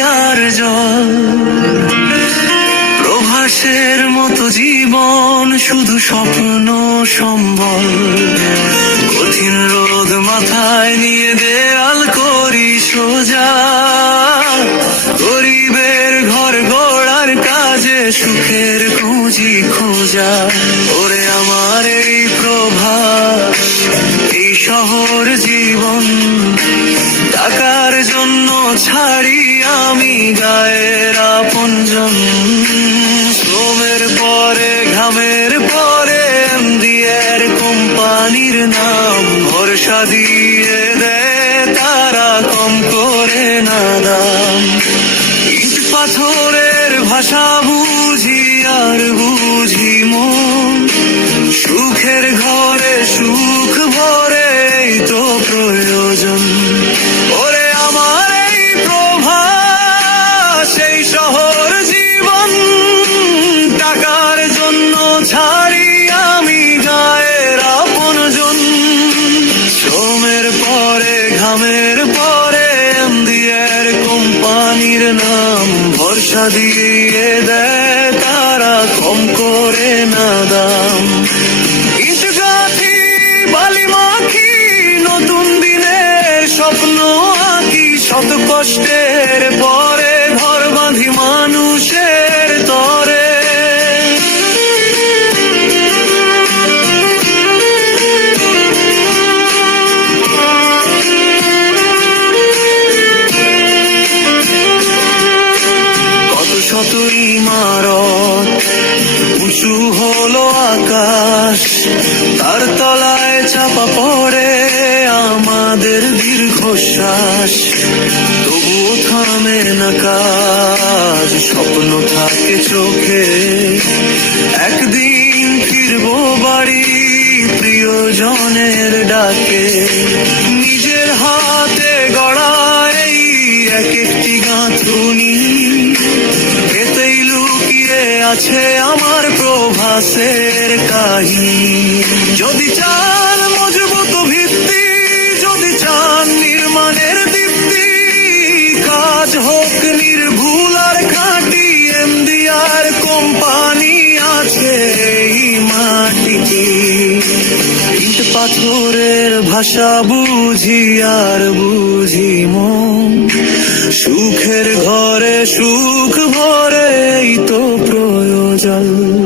আর জল। প্রভাসের মতো জীবন শুধু স্বপ্ন সম্বল। কঠিন রোদ মাথায় নিয়ে দেয়াল করি সোজা। গরিবের ঘর গোড়ার কাজে সুখের খুঁজি খোঁজা। ওরে আমার এই প্রভাস, এই শহর জীবন ছাড়ি আমি গায়ের আপনজন। শ্রমের পরে, ঘামের পরে দিয়ের কোম্পানির নাম ভরসা দিয়ে দেয় তারা কম করে না দাম। ইট পাথরের ভাষা বুঝি আর বুঝি মন। সুখের ঘরে সুখ ভরে তো প্রয়োজন। ওরে আমার ভরসা দিয়ে দেয় তারা কম করে না দাম। ইট গাঁথি বালি মাখি নতুন দিনের স্বপ্ন আঁকি, শত কষ্টের পরে দীর্ঘশ্বাস তবুও থামে না কাজ। স্বপ্ন থাকে চোখে, একদিন ফিরবো বাড়ি প্রিয়জনের ডাকে। নিজের হাতে গড়া এই এক একটি গাঁথুনি, এতেই লুকিয়ে আছে আমার প্রভাসের কাহিনী। যদি চান মজবুত ভিত্তি কাজ হোক নির্ভুল আর খাঁটি, এমডিআর কোম্পানি আছে মাটিতে। ইট পাথরের ভাষা বুঝি আর বুঝি মন। সুখের ঘরে সুখ ভরে তো প্রয়োজন।